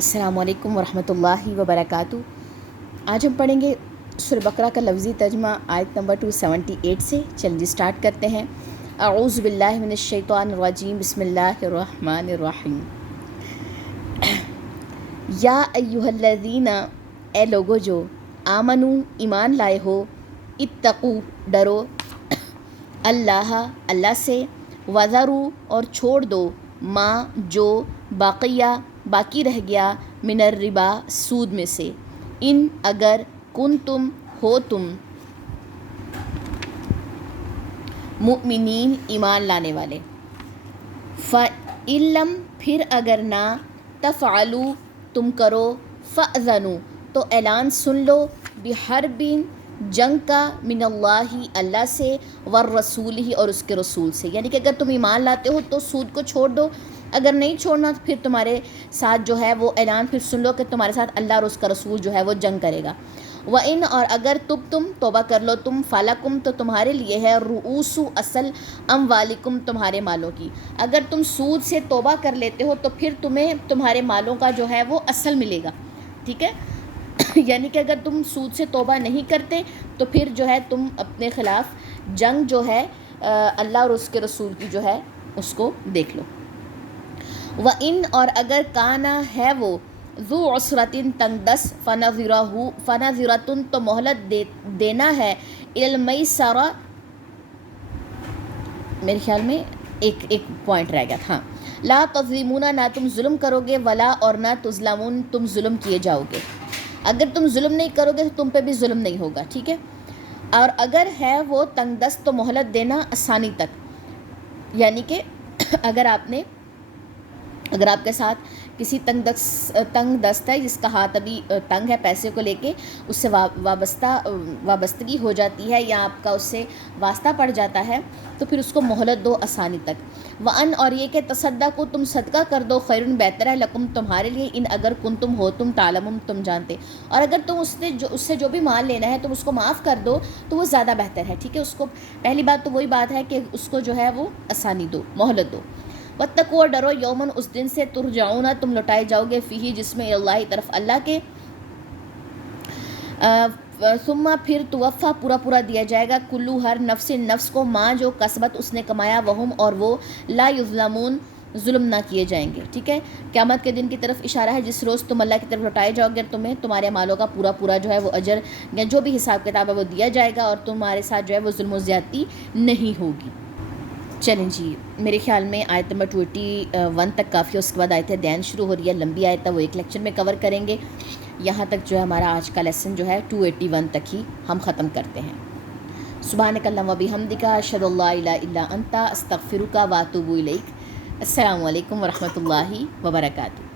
السلام علیکم ورحمۃ اللہ وبرکاتہ۔ آج ہم پڑھیں گے سورہ بقرہ کا لفظی ترجمہ آیت نمبر 278 سے۔ چلیے اسٹارٹ کرتے ہیں۔ اعوذ باللہ من الشیطان الرجیم، بسم اللہ الرحمن الرحیم۔ یا ایہا الذین، اے لوگو جو آمنو ایمان لائے ہو، اتقو ڈرو، اللہ سے، وذرو اور چھوڑ دو، ما جو باقیہ باقی رہ گیا، من الربا سود میں سے، ان اگر کنتم ہو تم مؤمنین ایمان لانے والے، فَإِن لَم پھر اگر نہ، تفعلوا تم کرو، فَأْذَنُوا تو اعلان سن لو، بحرب جنگ کا، من اللہ سے، والرسول اور اس کے رسول سے۔ یعنی کہ اگر تم ایمان لاتے ہو تو سود کو چھوڑ دو، اگر نہیں چھوڑنا تو پھر تمہارے ساتھ جو ہے وہ اعلان پھر سن لو کہ تمہارے ساتھ اللہ اور اس کا رسول جو ہے وہ جنگ کرے گا۔ وَإِنْ اور اگر تم توبہ کر لو تم، فَلَكُمْ تو تمہارے لیے ہے، رؤوس اصل، اموالکم تمہارے مالوں کی۔ اگر تم سود سے توبہ کر لیتے ہو تو پھر تمہیں تمہارے مالوں کا جو ہے وہ اصل ملے گا، ٹھیک ہے۔ یعنی کہ اگر تم سود سے توبہ نہیں کرتے تو پھر جو ہے تم اپنے خلاف جنگ جو ہے اللہ اور اس کے رسول کی جو ہے اس کو دیکھ لو۔ وَإِنْ اور اگر کانا ہے وہ، ذو عسرتن تنگ دست، فنظرتن تو مہلت دینا ہے، الی المیسرہ، میرے خیال میں ایک پوائنٹ رہ گیا تھا، لا تظلمون نہ تم ظلم کرو گے، ولا اور نہ تظلمون تم ظلم کیے جاؤ گے۔ اگر تم ظلم نہیں کرو گے تو تم پہ بھی ظلم نہیں ہوگا، ٹھیک ہے۔ اور اگر ہے وہ تنگ دست تو مہلت دینا آسانی تک، یعنی کہ اگر آپ کے ساتھ کسی تنگ دست ہے جس کا ہاتھ ابھی تنگ ہے پیسے کو لے کے، اس سے وابستگی ہو جاتی ہے یا آپ کا اس سے واسطہ پڑ جاتا ہے، تو پھر اس کو مہلت دو آسانی تک۔ وَأَنْ اور یہ کہ تصدقوا تم صدقہ کر دو، خیر بہتر ہے، لکم تمہارے لیے، ان اگر کنتم ہو تم تعلمون تم جانتے، اور اگر تم اس سے جو بھی مال لینا ہے تم اس کو معاف کر دو تو وہ زیادہ بہتر ہے، ٹھیک ہے۔ اس کو پہلی بات تو وہی بات ہے کہ اس کو جو ہے وہ آسانی دو، مہلت دو۔ واتقوا ڈرو، یومن اس دن سے، ترجعون تم لوٹائے جاؤ گے، فیہ جس میں، اللہ طرف اللہ کے، ثم پھر توفا پورا دیا جائے گا، کلو ہر نفس کو، ماں جو کسبت اس نے کمایا، وہم اور وہ، لا یظلمون ظلم نہ کیے جائیں گے، ٹھیک ہے۔ قیامت کے دن کی طرف اشارہ ہے، جس روز تم اللہ کی طرف لوٹائے جاؤ گے، تمہیں تمہارے مالوں کا پورا جو ہے وہ اجر یا جو بھی حساب کتاب ہے وہ دیا جائے گا، اور تمہارے ساتھ جو ہے وہ ظلم و زیادتی نہیں ہوگی۔ چلیں جی، میرے خیال میں آیت نمبر 21 تک کافی ہے، اس کے بعد آیت دین شروع ہو رہی ہے، لمبی آیت ہے، وہ ایک لیکچر میں کور کریں گے۔ یہاں تک جو ہے ہمارا آج کا لیسن جو ہے 281 تک ہی ہم ختم کرتے ہیں۔ سبحانک اللہم و بحمدک، اشہد ان لا الہ الا انت، استغفرک و اتوب الیک۔ السلام علیکم ورحمۃ اللہ وبرکاتہ۔